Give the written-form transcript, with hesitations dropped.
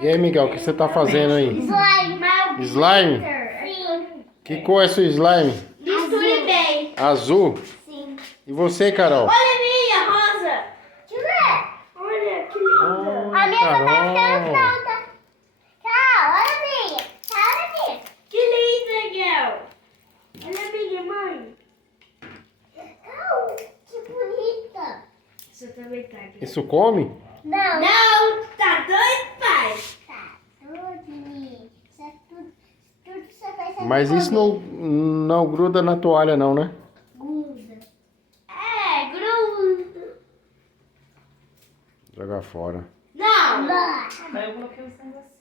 E aí, Miguel, o que você tá fazendo aí? Slime. Slime? Sim. Que cor é seu slime? Misture bem. Azul? Sim. E você, Carol? Olha a minha, rosa. Deixa eu ver. Olha, que linda. A minha já tá ficando pronta. Tchau, olha a minha. Tchau, olha a minha. Que linda, Miguel. Olha a minha, mãe. Tchau, que bonita. Você também tá aqui. Isso come? Não. Não, tá doido, pai? Tá doido. Isso é tudo que você faz. Mas isso não gruda na toalha não, né? Gruda. É, gruda. Jogar fora. Não. Aí eu coloquei os negocinhos.